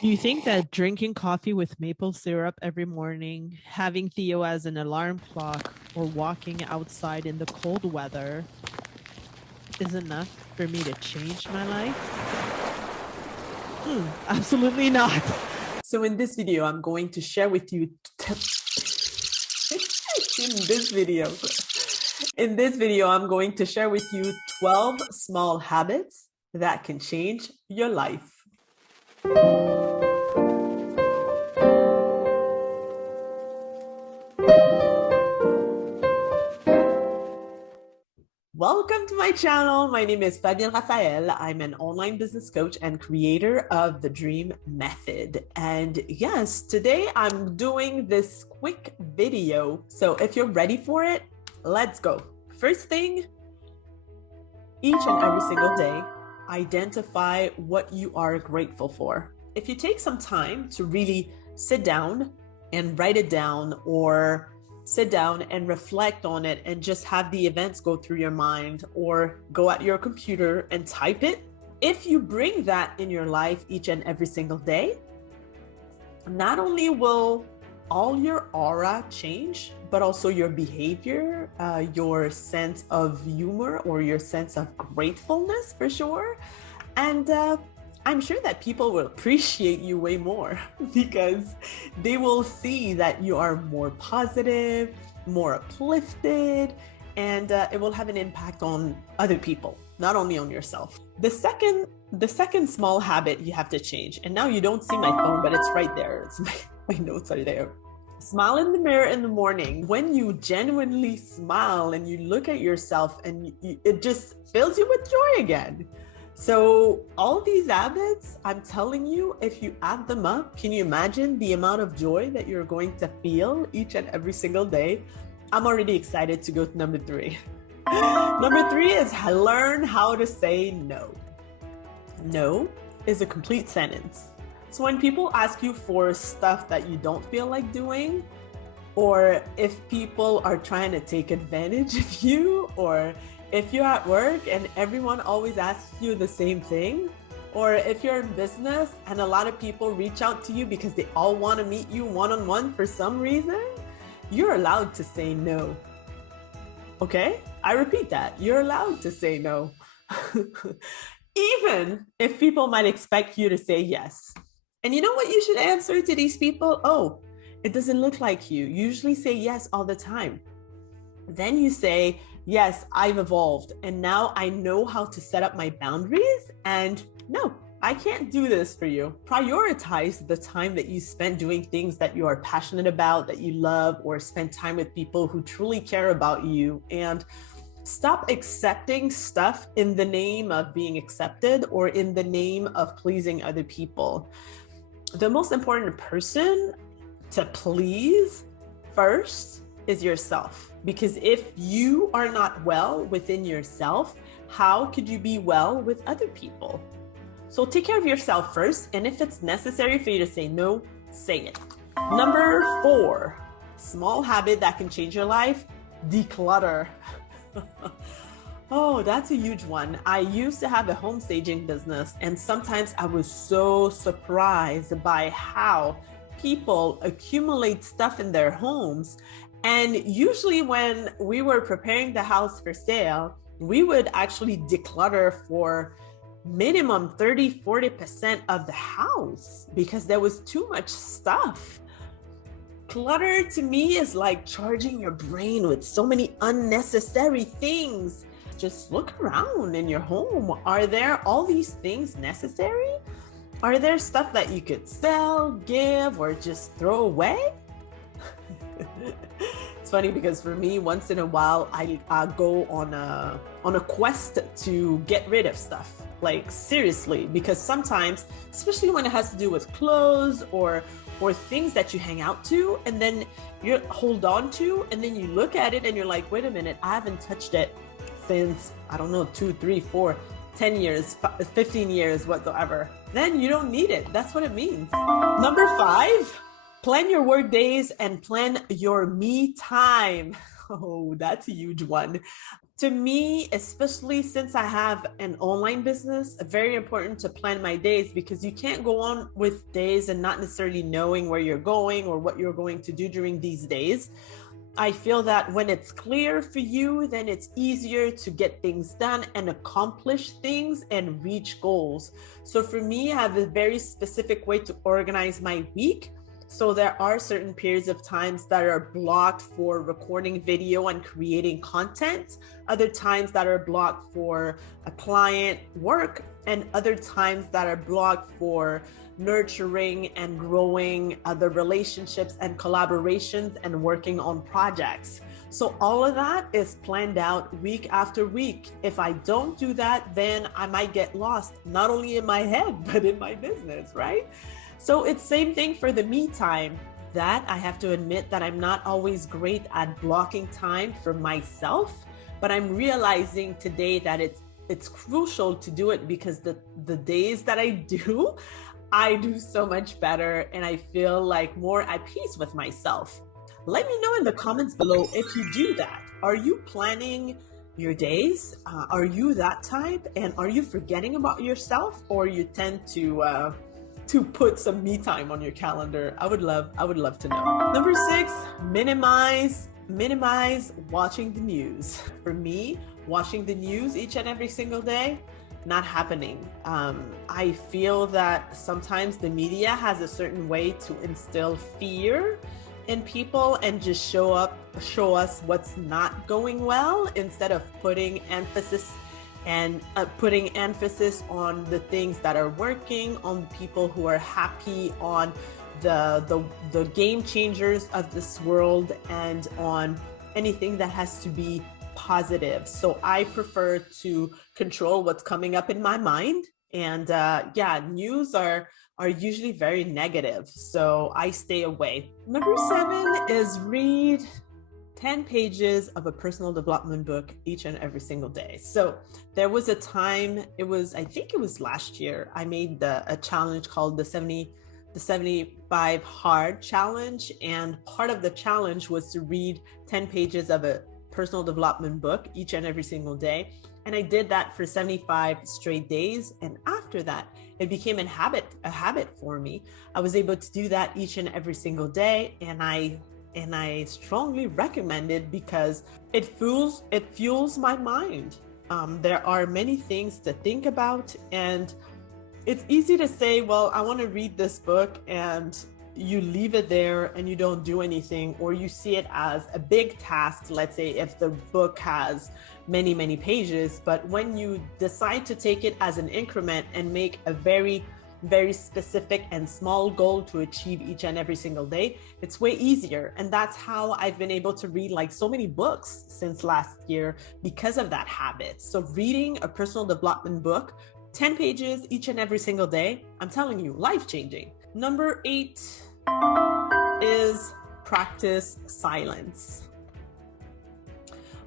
Do you think that drinking coffee with maple syrup every morning, having Theo as an alarm clock, or walking outside in the cold weather is enough for me to change my life? Absolutely not. So in this video, I'm going to share with you in this video. In this video, I'm going to share with you 12 small habits that can change your life. Welcome to my channel. My name is Fabienne Raphael. I'm an online business coach and creator of the Dream Method. And yes, today I'm doing this quick video. So if you're ready for it, let's go. First thing, each and every single day, identify what you are grateful for. If you take some time to really sit down and write it down, or sit down and reflect on it and just have the events go through your mind, or go at your computer and type it. If you bring that in your life each and every single day, not only will all your aura change, but also your behavior, your sense of humor, or your sense of gratefulness for sure. And I'm sure that people will appreciate you way more because they will see that you are more positive, more uplifted, and it will have an impact on other people, not only on yourself. The second small habit you have to change, and now you don't see my phone, but it's right there. My notes are there. Smile in the mirror in the morning. When you genuinely smile and you look at yourself, and it just fills you with joy again. So all these habits, I'm telling you, if you add them up, can you imagine the amount of joy that you're going to feel each and every single day? I'm already excited to go to number 3. Number 3 is learn how to say no. No is a complete sentence. So when people ask you for stuff that you don't feel like doing, or if people are trying to take advantage of you, or if you're at work and everyone always asks you the same thing, or if you're in business and a lot of people reach out to you because they all want to meet you one-on-one for some reason, you're allowed to say no. Okay? I repeat that. You're allowed to say no. Even if people might expect you to say yes. And you know what you should answer to these people? Oh, it doesn't look like you. You usually say yes all the time. Then you say, yes, I've evolved, and now I know how to set up my boundaries, and no, I can't do this for you. Prioritize the time that you spend doing things that you are passionate about, that you love, or spend time with people who truly care about you, and stop accepting stuff in the name of being accepted or in the name of pleasing other people. The most important person to please first is yourself. Because if you are not well within yourself, how could you be well with other people? So take care of yourself first. And if it's necessary for you to say no, say it. Number 4, small habit that can change your life, declutter. Oh, that's a huge one. I used to have a home staging business, and sometimes I was so surprised by how people accumulate stuff in their homes. And usually when we were preparing the house for sale, we would actually declutter for minimum 30-40% of the house because there was too much stuff. Clutter to me is like charging your brain with so many unnecessary things. Just look around in your home. Are there all these things necessary? Are there stuff that you could sell, give, or just throw away? It's funny because for me, once in a while, I go on a quest to get rid of stuff. Like seriously, because sometimes, especially when it has to do with clothes or things that you hang out to, and then you hold on to, and then you look at it and you're like, wait a minute, I haven't touched it since, I don't know, 2, 3, 4, 10 years, 15 years, whatsoever. Then you don't need it. That's what it means. Number 5, plan your work days and plan your me time. Oh, that's a huge one. To me, especially since I have an online business, very important to plan my days, because you can't go on with days and not necessarily knowing where you're going or what you're going to do during these days. I feel that when it's clear for you, then it's easier to get things done and accomplish things and reach goals. So for me, I have a very specific way to organize my week. So there are certain periods of times that are blocked for recording video and creating content, other times that are blocked for a client work, and other times that are blocked for nurturing and growing other relationships and collaborations and working on projects. So all of that is planned out week after week. If I don't do that, then I might get lost, not only in my head, but in my business, right? So it's same thing for the me time. That I have to admit that I'm not always great at blocking time for myself, but I'm realizing today that it's crucial to do it, because the days that I do so much better and I feel like more at peace with myself. Let me know in the comments below if you do that. Are you planning your days? Are you that type? And are you forgetting about yourself, or you tend to put some me time on your calendar? I would love to know. Number 6, minimize watching the news. For me, watching the news each and every single day, not happening. I feel that sometimes the media has a certain way to instill fear in people and just show us what's not going well, instead of putting emphasis on the things that are working, on people who are happy, on the game changers of this world, and on anything that has to be positive. So I prefer to control what's coming up in my mind. And news are usually very negative, so I stay away. Number 7 is read 10 pages of a personal development book each and every single day. So there was a time, I think it was last year, I made a challenge called the 75 Hard Challenge. And part of the challenge was to read 10 pages of a personal development book each and every single day. And I did that for 75 straight days. And after that, it became a habit for me. I was able to do that each and every single day. And I strongly recommend it, because it fuels my mind. There are many things to think about, and it's easy to say, well, I want to read this book, and you leave it there and you don't do anything, or you see it as a big task, let's say if the book has many pages. But when you decide to take it as an increment and make a very specific and small goal to achieve each and every single day, it's way easier. And that's how I've been able to read like so many books since last year, because of that habit. So reading a personal development book, 10 pages each and every single day, I'm telling you, life-changing. Number 8 is practice silence.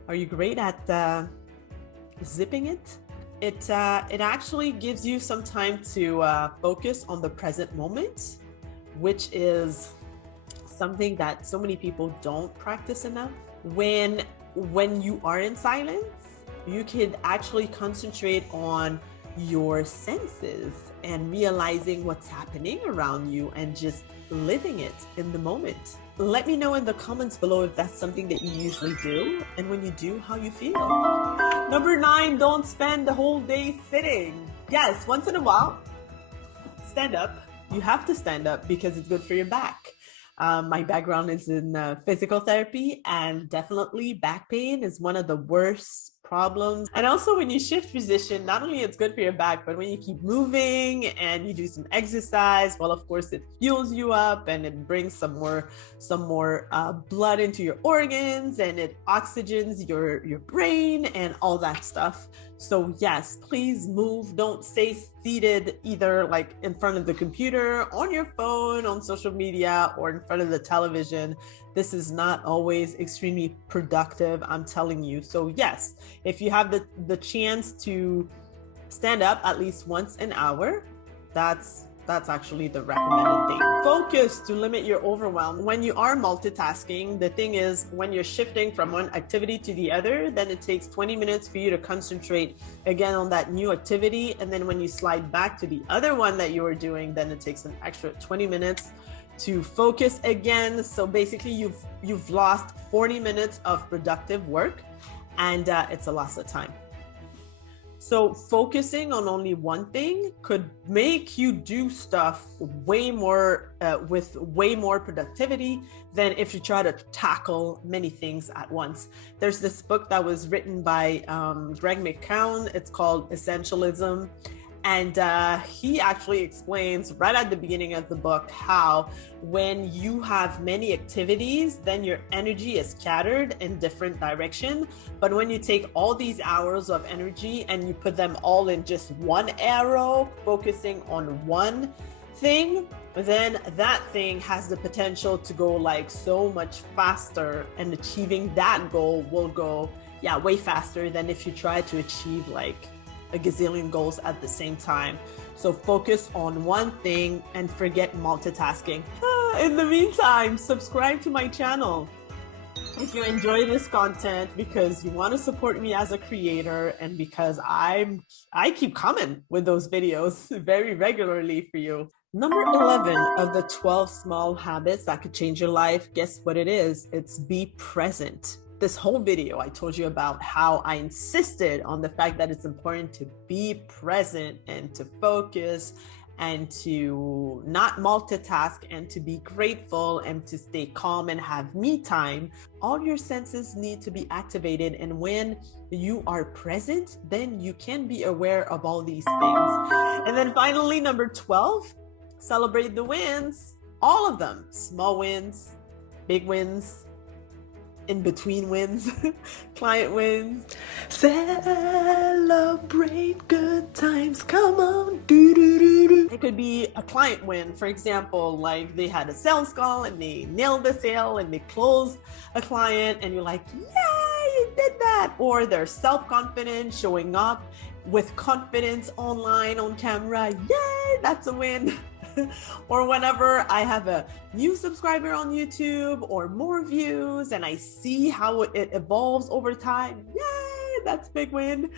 Are you great at zipping it? It actually gives you some time to focus on the present moment, which is something that so many people don't practice enough. When you are in silence, you can actually concentrate on your senses and realizing what's happening around you and just living it in the moment. Let me know in the comments below if that's something that you usually do, and when you do, how you feel. Number 9, don't spend the whole day sitting. Yes, once in a while, stand up. You have to stand up because it's good for your back. My background is in physical therapy, and definitely back pain is one of the worst problems. And also when you shift position, not only it's good for your back, but when you keep moving and you do some exercise, well, of course it fuels you up and it brings some more blood into your organs, and it oxygens your brain and all that stuff. So yes, please move. Don't stay seated either like in front of the computer, on your phone, on social media, or in front of the television. This is not always extremely productive, I'm telling you. So yes, if you have the chance to stand up at least once an hour, that's That's actually the recommended thing. Focus to limit your overwhelm. When you are multitasking, the thing is, when you're shifting from one activity to the other, then it takes 20 minutes for you to concentrate again on that new activity. And then when you slide back to the other one that you were doing, then it takes an extra 20 minutes to focus again. So basically you've lost 40 minutes of productive work, and it's a loss of time. So focusing on only one thing could make you do stuff way more with way more productivity than if you try to tackle many things at once. There's this book that was written by Greg McKeown. It's called Essentialism. And he actually explains right at the beginning of the book how when you have many activities, then your energy is scattered in different directions. But when you take all these hours of energy and you put them all in just one arrow, focusing on one thing, then that thing has the potential to go like so much faster, and achieving that goal will go way faster than if you try to achieve like a gazillion goals at the same time. So focus on one thing and forget multitasking. In the meantime, subscribe to my channel if you enjoy this content, because you want to support me as a creator, and because I keep coming with those videos very regularly for you. Number 11 of the 12 small habits that could change your life, guess what it is? It's be present. This whole video, I told you about how I insisted on the fact that it's important to be present and to focus and to not multitask and to be grateful and to stay calm and have me time. All your senses need to be activated. And when you are present, then you can be aware of all these things. And then finally, number 12, celebrate the wins. All of them. Small wins, big wins, in between wins, client wins. Celebrate good times. Come on. It could be a client win. For example, like they had a sales call and they nailed the sale and they closed a client, and you're like, yeah, you did that. Or they're self-confident, showing up with confidence online on camera. Yay, that's a win. Or whenever I have a new subscriber on YouTube or more views and I see how it evolves over time, yay, that's a big win.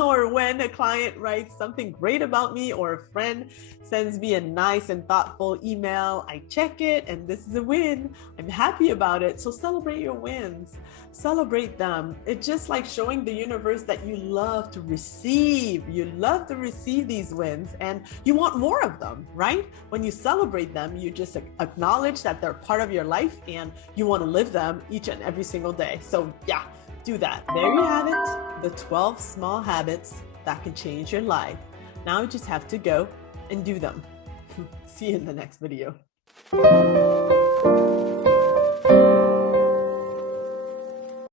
Or when a client writes something great about me, or a friend sends me a nice and thoughtful email, I check it and this is a win. I'm happy about it. So celebrate your wins. Celebrate them. It's just like showing the universe that you love to receive. You love to receive these wins and you want more of them, right? When you celebrate them, you just acknowledge that they're part of your life and you want to live them each and every single day. So yeah, do that. There you have it. The 12 small habits that can change your life. Now you just have to go and do them. See you in the next video.